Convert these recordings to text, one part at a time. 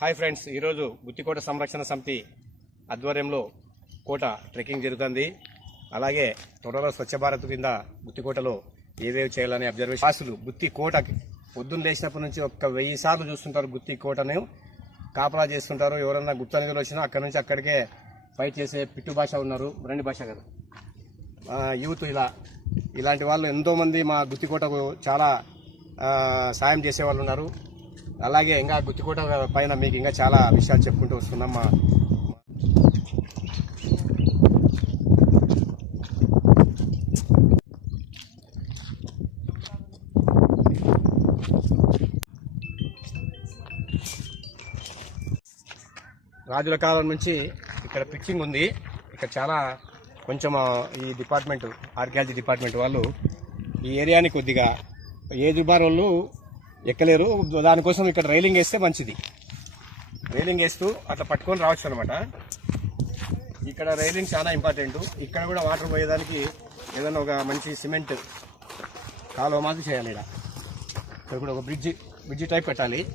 Hi friends ఈరోజు గుత్తికోట సంరక్షణ సమితి ఆధ్వర్యంలో కోట ట్రెక్కింగ్ జరుగుతుంది. అలాగే త్వరలో స్వచ్ఛ భారత్ కింద గుత్తికోటలో ఏవేవి చేయాలని అబ్జర్వేషన్. వాసులు గుత్తి కోటకి పొద్దున్న లేచినప్పటి నుంచి ఒక వెయ్యి సార్లు చూస్తుంటారు గుత్తి కోటను. కాపలా చేస్తుంటారు. ఎవరన్నా గుప్త వచ్చినా అక్కడి నుంచి అక్కడికే ఫైట్ చేసే పిట్టు భాష ఉన్నారు. రెండు భాష గారు యూత్ ఇలా ఇలాంటి వాళ్ళు ఎంతోమంది మా గుత్తికోటకు చాలా సాయం చేసే వాళ్ళు ఉన్నారు. అలాగే ఇంకా గుత్తికోట పైన మీకు ఇంకా చాలా విషయాలు చెప్పుకుంటూ వస్తున్నాం. మా రాజుల కాలం నుంచి ఇక్కడ పిక్చింగ్ ఉంది. ఇక్కడ చాలా కొంచెం ఈ డిపార్ట్మెంట్ ఆర్కియాలజీ డిపార్ట్మెంట్ వాళ్ళు ఈ ఏరియాని కొద్దిగా ఏ బార్ వాళ్ళు ఎక్కలేరు. దానికోసం ఇక్కడ రైలింగ్ వేస్తే మంచిది. రైలింగ్ వేస్తూ అట్లా పట్టుకొని రావచ్చు అనమాట ఇక్కడ రైలింగ్ చాలా ఇంపార్టెంట్. ఇక్కడ కూడా వాటర్ పోయేదానికి ఏదైనా ఒక మంచి సిమెంట్ కాలువ మాదిరి చేయాలి ఇక్కడ. ఇక్కడ కూడా ఒక బ్రిడ్జి బ్రిడ్జి టైప్ పెట్టాలి.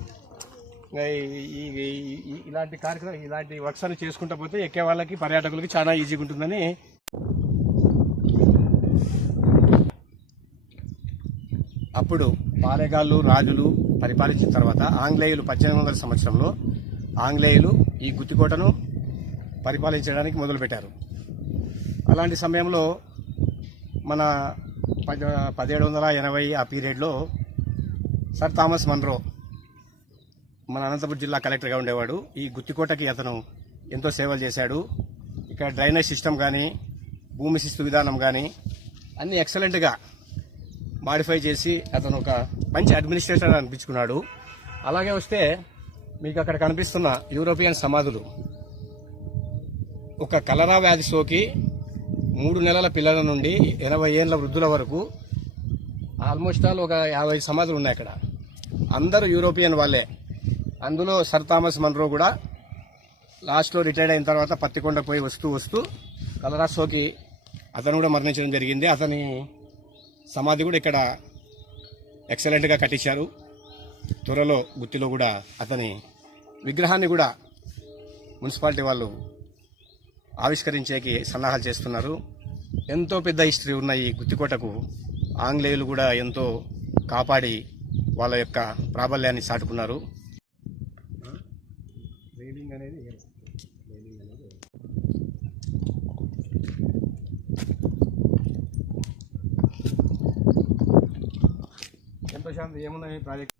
ఈ- ఇలాంటి కార్యక్రమం ఇలాంటి వర్క్స్ అన్ని చేసుకుంటా పోతే ఎక్కే వాళ్ళకి పర్యాటకులకి చాలా ఈజీగా ఉంటుందని అప్పుడు పాలెగాళ్ళు రాజులు పరిపాలించిన తర్వాత ఆంగ్లేయులు పద్దెనిమిది వందల సంవత్సరంలో ఆంగ్లేయులు ఈ గుత్తికోటను పరిపాలించడానికి మొదలుపెట్టారు. అలాంటి సమయంలో మన పదిహేడు వందల ఎనభై ఆ పీరియడ్లో సర్ థామస్ మన్రో మన అనంతపురం జిల్లా కలెక్టర్గా ఉండేవాడు. ఈ గుత్తికోటకి అతను ఎంతో సేవలు చేశాడు. ఇక్కడ డ్రైనేజ్ సిస్టమ్ కానీ భూమి శిస్తు విధానం కానీ అన్నీ ఎక్సలెంట్గా మాడిఫై చేసి అతను ఒక మంచి అడ్మినిస్ట్రేటర్ అనిపించుకున్నాడు. అలాగే వస్తే మీకు అక్కడ కనిపిస్తున్న యూరోపియన్ సమాధులు. ఒక కలరా వ్యాధి సోకి మూడు నెలల పిల్లల నుండి ఎనభై ఏళ్ళ వృద్ధుల వరకు ఆల్మోస్ట్ ఆల్ ఒక యాభై సమాధులు ఉన్నాయి అక్కడ. అందరూ యూరోపియన్ వాళ్ళే. అందులో సర్ థామస్ మన్రో కూడా లాస్ట్లో రిటైర్డ్ అయిన తర్వాత పత్తికొండ పోయి వస్తూ వస్తూ కలరా సోకి అతను కూడా మరణించడం జరిగింది. అతని సమాధి కూడా ఇక్కడ ఎక్సలెంట్గా కట్టించారు. త్వరలో గుత్తిలో కూడా అతని విగ్రహాన్ని కూడా మున్సిపాలిటీ వాళ్ళు ఆవిష్కరించేకి సన్నాహాలు చేస్తున్నారు. ఎంతో పెద్ద హిస్టరీ ఉన్న ఈ గుత్తికోటకు ఆంగ్లేయులు కూడా ఎంతో కాపాడి వాళ్ళ యొక్క ప్రాబల్యాన్ని చాటుకున్నారు. అనేది ప్రశాంత్ ఏమున్నాయి? ప్రాజెక్ట్.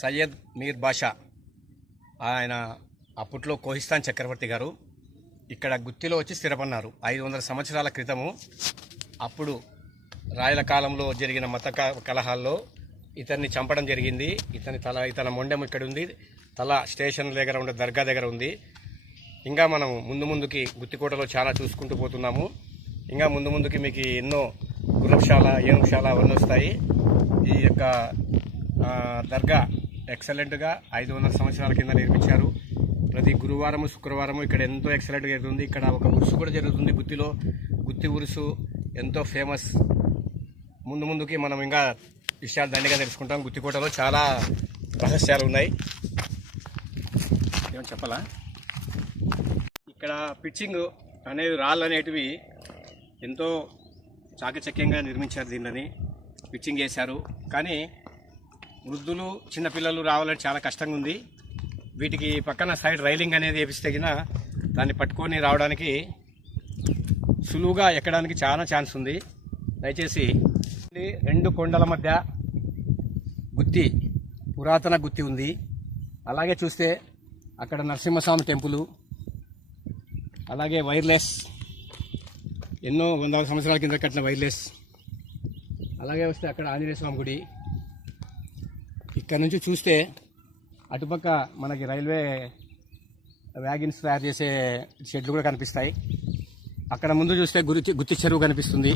సయ్యద్ మీర్ బాషా ఆయన అప్పట్లో కోహిస్తాన్ చక్రవర్తి గారు ఇక్కడ గుత్తిలో వచ్చి స్థిరపన్నారు ఐదు వందల సంవత్సరాల క్రితము అప్పుడు రాయల కాలంలో జరిగిన మత కలహాల్లో ఇతన్ని చంపడం జరిగింది. ఇతని తల ఇతని మొండెం ఇక్కడ ఉంది. తల స్టేషన్ దగ్గర ఉండే దర్గా దగ్గర ఉంది. ఇంకా మనం ముందు ముందుకి గుత్తికోటలో చాలా చూసుకుంటూ పోతున్నాము. ఇంకా ముందు ముందుకి మీకు ఎన్నో గురవశాల ఏనుగుశాల అవన్నీ వస్తాయి. ఈ యొక్క దర్గా ఎక్సలెంట్గా ఐదు వందల సంవత్సరాల కింద నిర్మించారు. ప్రతి గురువారము శుక్రవారము ఇక్కడ ఎంతో ఎక్సలెంట్గా జరుగుతుంది. ఇక్కడ ఒక ఉరుసు కూడా జరుగుతుంది గుత్తిలో. గుత్తి ఉరుసు ఎంతో ఫేమస్. ముందు ముందుకి మనం ఇంకా విషయాలు దండిగా తెలుసుకుంటాం. గుత్తికోటలో చాలా రహస్యాలు ఉన్నాయి. ఏమని చెప్పాలా? ఇక్కడ పిచ్చింగ్ అనేది రాళ్ళు అనేటివి ఎంతో చాకచక్యంగా నిర్మించారు దీనిని. పిచ్చింగ్ చేశారు. కానీ వృద్ధులు చిన్నపిల్లలు రావాలని చాలా కష్టంగా ఉంది వీటికి పక్కన సైడ్ రైలింగ్ అనేది వేపిస్తే గిన దాన్ని పట్టుకొని రావడానికి సులువుగా ఎక్కడానికి చాలా ఛాన్స్ ఉంది. దయచేసి రెండు కొండల మధ్య గుత్తి పురాతన గుత్తి ఉంది. అలాగే చూస్తే అక్కడ నరసింహస్వామి టెంపుల్ అలాగే వైర్లెస్ ఎన్నో వందల సంవత్సరాల కింద కట్టిన వైర్లెస్. అలాగే వస్తే అక్కడ ఆంజనేయ స్వామి గుడి. ఇక్కడ నుంచి చూస్తే అటుపక్క మనకి రైల్వే వ్యాగిన్స్ తయారు చేసే షెడ్లు కూడా కనిపిస్తాయి. అక్కడ ముందు చూస్తే గుర్తి గుత్తి చెరువు కనిపిస్తుంది.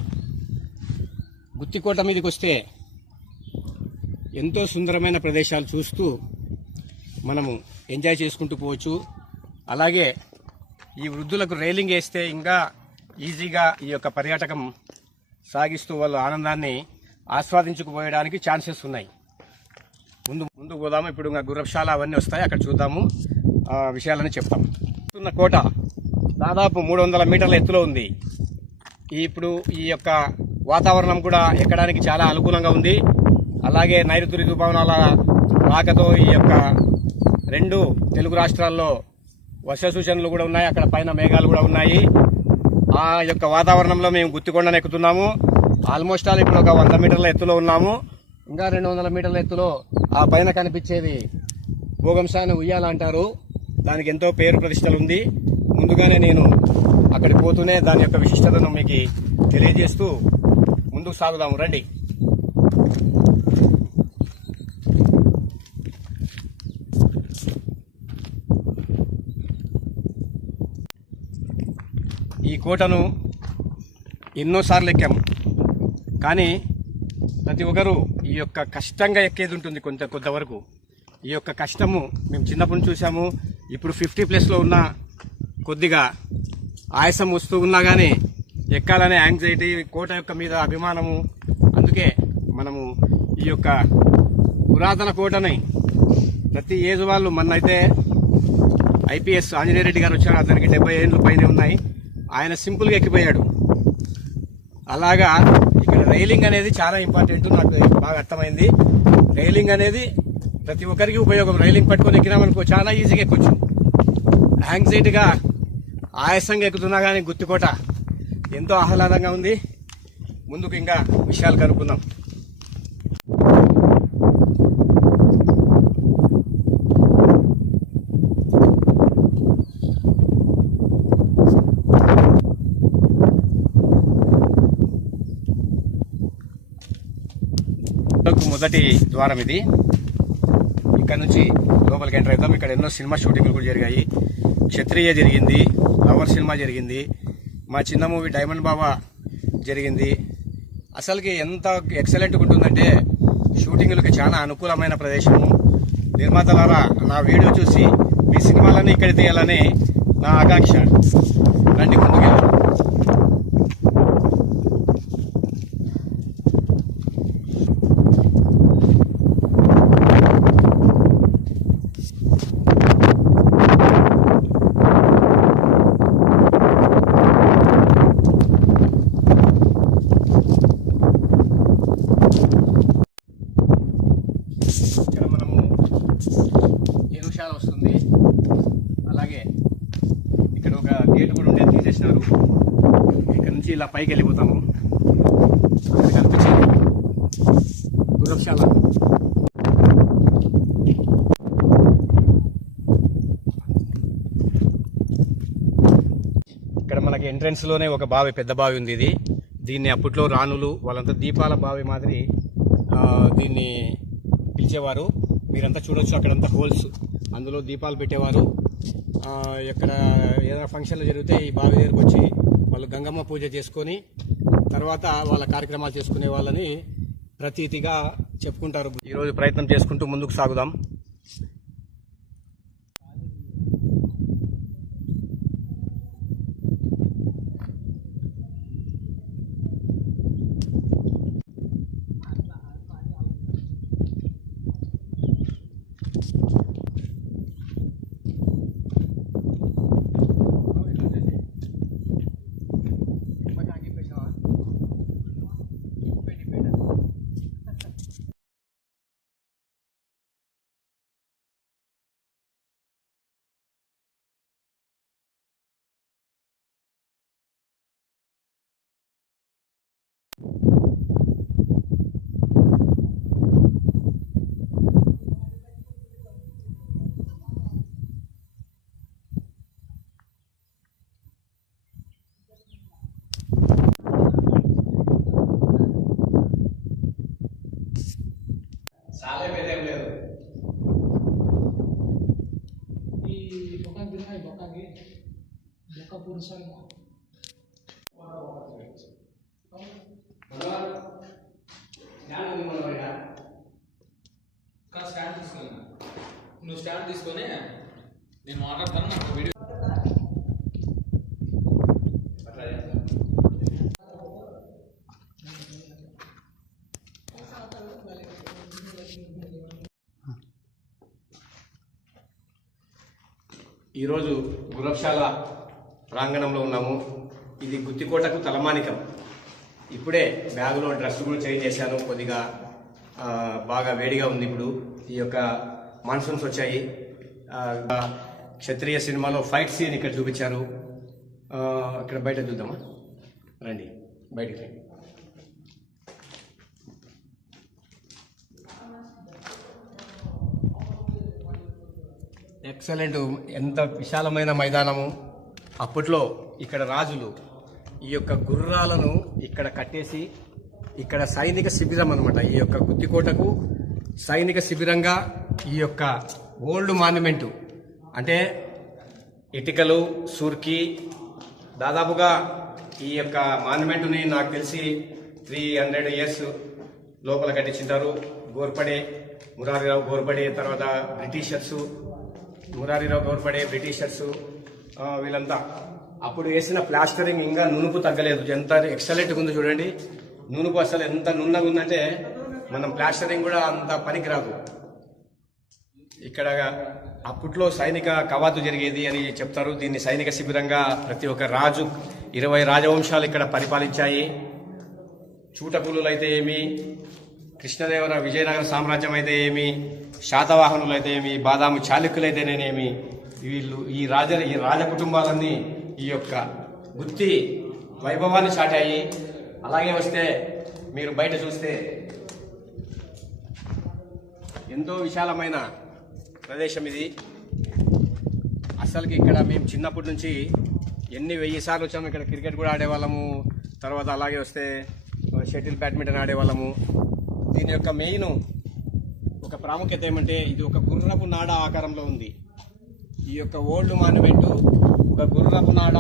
గుత్తికోట మీదకి వస్తే ఎంతో సుందరమైన ప్రదేశాలు చూస్తూ మనము ఎంజాయ్ చేసుకుంటూ పోవచ్చు. అలాగే ఈ వృద్ధులకు రైలింగ్ వేస్తే ఇంకా ఈజీగా ఈ యొక్క పర్యాటకం సాగిస్తూ వాళ్ళ ఆనందాన్ని ఆస్వాదించుకుపోయడానికి ఛాన్సెస్ ఉన్నాయి. ముందు ముందు పోదాము. ఇప్పుడు ఇంకా గుర్రశాల అవన్నీ వస్తాయి. అక్కడ చూద్దాము. ఆ విషయాలని చెప్తాం ఉన్న కోట దాదాపు మూడు వందల మీటర్ల ఎత్తులో ఉంది. ఇప్పుడు ఈ యొక్క వాతావరణం కూడా ఎక్కడానికి చాలా అనుకూలంగా ఉంది. అలాగే నైరుతి ఋతుపవనాల రాకతో ఈ యొక్క రెండు తెలుగు రాష్ట్రాల్లో వర్ష సూచనలు కూడా ఉన్నాయి. అక్కడ పైన మేఘాలు కూడా ఉన్నాయి. ఆ యొక్క వాతావరణంలో మేము గుత్తికొండను ఎక్కుతున్నాము. ఆల్మోస్ట్ ఆల్ ఇప్పుడు ఒక వంద మీటర్ల ఎత్తులో ఉన్నాము. ఇంకా రెండు వందల మీటర్ల ఎత్తులో ఆ పైన కనిపించేది భోగంశాన్ని ఉయ్యాల అంటారు. దానికి ఎంతో పేరు ప్రతిష్టలు ఉంది. ముందుగానే నేను అక్కడికి పోతూనే దాని యొక్క విశిష్టతను మీకు తెలియజేస్తూ ముందుకు సాగుదాము. రండి. కోటను ఎన్నోసార్లు ఎక్కాము కానీ ప్రతి ఒక్కరూ ఈ యొక్క కష్టంగా ఎక్కేది ఉంటుంది కొంత కొంతవరకు. ఈ యొక్క కష్టము మేము చిన్నప్పటి నుంచి చూసాము ఇప్పుడు ఫిఫ్టీ ప్లస్లో ఉన్న కొద్దిగా ఆయాసం వస్తూ ఉన్నా కానీ ఎక్కాలనే యాంగ్జైటీ కోట యొక్క మీద అభిమానము. అందుకే మనము ఈ యొక్క పురాతన కోటని ప్రతి ఏజ్ వాళ్ళు మొన్నైతే ఐపీఎస్ ఆంజనేయ రెడ్డి గారు వచ్చారు. అతనికి డెబ్బై ఏళ్ళు పైన ఉన్నాయి. ఆయన సింపుల్గా ఎక్కిపోయాడు. అలాగా ఇక్కడ రైలింగ్ అనేది చాలా ఇంపార్టెంట్ నాకు బాగా అర్థమైంది. రైలింగ్ అనేది ప్రతి ఒక్కరికి ఉపయోగం. రైలింగ్ పట్టుకొని ఎక్కినామనుకో చాలా ఈజీగా ఎక్కొచ్చు. యాంగ్జైటీగా ఆయాసంగా ఎక్కుతున్నా కానీ గుత్తికోట ఎంతో ఆహ్లాదంగా ఉంది. ముందుకు ఇంకా విషయాలు కనుక్కుందాం. మొదటి ద్వారం ఇది. ఇక్కడ నుంచి లోపలికి ఎంటర్ అవుతాం. ఇక్కడ ఎన్నో సినిమా షూటింగ్లు కూడా జరిగాయి. క్షత్రియ జరిగింది లవర్ సినిమా జరిగింది మా చిన్న మూవీ డైమండ్ బాబా జరిగింది. అసలుకి ఎంత ఎక్సలెంట్గా ఉంటుందంటే షూటింగ్లకి చాలా అనుకూలమైన ప్రదేశము. నిర్మాతలారా నా వీడియో చూసి మీ సినిమాలన్నీ ఇక్కడ తీయాలని నా ఆకాంక్ష. రండి ముందుకెళ్ళి ఇక్కడ మనము ఏనుగుశాల వస్తుంది అలాగే ఇక్కడ ఒక గేట్ కూడా ఉండేది తీసేసినారు ఇక్కడ నుంచి ఇలా పైకి వెళ్ళిపోతాము అక్కడ కనిపించింది. గుర్రశాల ఇక్కడ మనకి ఎంట్రెన్స్లోనే ఒక బావి పెద్ద బావి ఉంది ఇది. దీన్ని అప్పట్లో రాణులు వాళ్ళంతా దీపాల బావి మాదిరి దీన్ని పిలిచేవారు. మీరంతా చూడొచ్చు అక్కడంతా హోల్స్. అందులో దీపాలు పెట్టేవారు. ఇక్కడ ఎక్కడ ఏదైనా ఫంక్షన్లు జరిగితే ఈ బావి దగ్గరకు వచ్చి వాళ్ళు గంగమ్మ పూజ చేసుకొని తర్వాత వాళ్ళ కార్యక్రమాలు చేసుకునే వాళ్ళని ప్రతీతిగా చెప్పుకుంటారు. ఈరోజు ప్రయత్నం చేసుకుంటూ ముందుకు సాగుదాం. పురుషులు స్టాండ్ తీసుకున్నా నువ్వు స్టాండ్ తీసుకొని నేను మాట్లాడతాను నాకు వీడియో ఈరోజు గురబ్శాల ప్రాంగణంలో ఉన్నాము. ఇది గుత్తికోటకు తలమానికం. ఇప్పుడే బ్యాగులో డ్రెస్ కూడా చేంజ్ చేశాను. కొద్దిగా బాగా వేడిగా ఉంది ఇప్పుడు. ఈ యొక్క మాన్సూన్స్ వచ్చాయి. క్షత్రియ సినిమాలో ఫైట్ సీన్ ఇక్కడ చూపించారు. ఇక్కడ బయట చూద్దామా? రండి బయటికి రండి. ఎక్సలెంట్ ఎంత విశాలమైన మైదానము. అప్పట్లో ఇక్కడ రాజులు ఈ యొక్క గుర్రాలను ఇక్కడ కట్టేసి ఇక్కడ సైనిక శిబిరం అనమాట ఈ యొక్క గుత్తికోటకు సైనిక శిబిరంగా ఈ యొక్క ఓల్డ్ మాన్యుమెంటు అంటే ఇటుకలు సుర్కి దాదాపుగా ఈ యొక్క మాన్యుమెంట్ని నాకు తెలిసి త్రీ హండ్రెడ్ ఇయర్స్ లోపల కట్టించుంటారు. గోర్పడే మురారిరావు గోర్పడే తర్వాత బ్రిటిషర్సు మురారిరావు గోర్పడే బ్రిటిషర్సు వీళ్ళంతా. అప్పుడు వేసిన ప్లాస్టరింగ్ ఇంకా నునుపు తగ్గలేదు. ఎంత ఎక్సలెంట్గా ఉందో చూడండి. నునుపు అసలు ఎంత నున్నగా ఉందంటే మనం ప్లాస్టరింగ్ కూడా అంత పనికిరాదు. ఇక్కడ అప్పట్లో సైనిక కవాతు జరిగేది అని చెప్తారు. దీన్ని సైనిక శిబిరంగా ప్రతి ఒక్క రాజు ఇరవై రాజవంశాలు ఇక్కడ పరిపాలించాయి. చూటకులు అయితే ఏమి? కృష్ణదేవర విజయనగర సామ్రాజ్యం అయితే ఏమి? శాతవాహనులు అయితే ఏమి? బాదాము చాళుక్యులు అయితేనేమి వీళ్ళు ఈ రాజ ఈ రాజ కుటుంబాలన్నీ ఈ యొక్క గుత్తి వైభవాన్ని చాటాయి అలాగే వస్తే మీరు బయట చూస్తే ఎంతో విశాలమైన ప్రదేశం ఇది. అసలుకి ఇక్కడ మేము చిన్నప్పటి నుంచి ఎన్ని వెయ్యి సార్లు వచ్చాము ఇక్కడ క్రికెట్ కూడా ఆడేవాళ్ళము. తర్వాత అలాగే వస్తే షటిల్ బ్యాడ్మింటన్ ఆడేవాళ్ళము. దీని యొక్క మెయిన్ ఒక ప్రాముఖ్యత ఏమంటే ఇది ఒక గుర్రపు నాడ ఆకారంలో ఉంది. ఈ యొక్క ఓల్డ్ మాన్యుమెంట్ ఒక గుర్రపు నాడ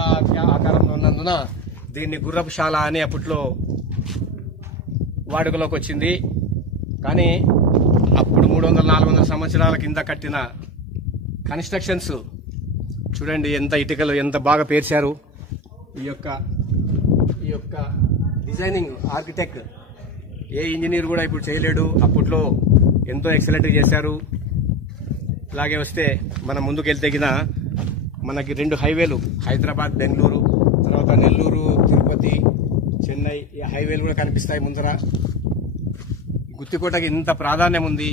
ఆకారంలో ఉన్నందున దీన్ని గుర్రపుశాల అని అప్పట్లో వాడుకలోకి వచ్చింది. కానీ అప్పుడు మూడు వందల నాలుగు వందల సంవత్సరాల కింద కట్టిన కన్స్ట్రక్షన్స్ చూడండి ఎంత ఇటుకలు ఎంత బాగా పేర్చారు. ఈ యొక్క ఈ యొక్క డిజైనింగ్ ఆర్కిటెక్ట్ ఏ ఇంజనీర్ కూడా ఇప్పుడు చేయలేడు. అప్పట్లో ఎంతో ఎక్సలెంట్గా చేశారు. ఇలాగే వస్తే మనం ముందుకెళ్తే గిన మనకి రెండు హైవేలు హైదరాబాద్ బెంగళూరు తర్వాత నెల్లూరు తిరుపతి చెన్నై ఈ హైవేలు కూడా కనిపిస్తాయి ముందర. గుత్తికోటకి ఇంత ప్రాధాన్యం ఉంది.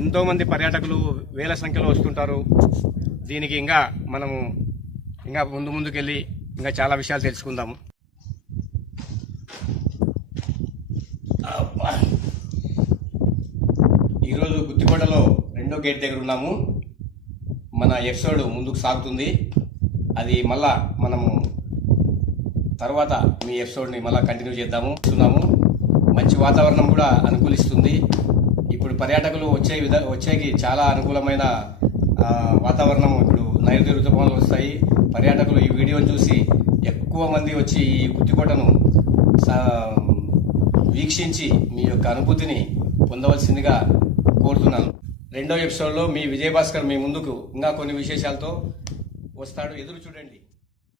ఎంతోమంది పర్యాటకులు వేల సంఖ్యలో వస్తుంటారు. దీనికి ఇంకా మనము ఇంకా ముందు ముందుకెళ్ళి ఇంకా చాలా విషయాలు తెలుసుకుందాము అబ్బా. ఈరోజు గుత్తికోటలో రెండో గేట్ దగ్గర ఉన్నాము. మన ఎపిసోడ్ ముందుకు సాగుతుంది. అది మళ్ళా మనము తర్వాత మీ ఎపిసోడ్ని మళ్ళీ కంటిన్యూ చేద్దాము చూస్తున్నాము మంచి వాతావరణం కూడా అనుకూలిస్తుంది. ఇప్పుడు పర్యాటకులు వచ్చే విధ వచ్చేకి చాలా అనుకూలమైన వాతావరణం ఇప్పుడు నైరుతి ఋతుపవనాలు వస్తాయి. పర్యాటకులు ఈ వీడియోని చూసి ఎక్కువ మంది వచ్చి ఈ గుత్తికోటను సా- వీక్షించి మీ యొక్క అనుభూతిని పొందవలసిందిగా కోరుతున్నాను. రెండో ఎపిసోడ్లో మీ విజయభాస్కర్ మీ ముందుకు ఇంకా కొన్ని విశేషాలతో వస్తాడు. ఎదురు చూడండి.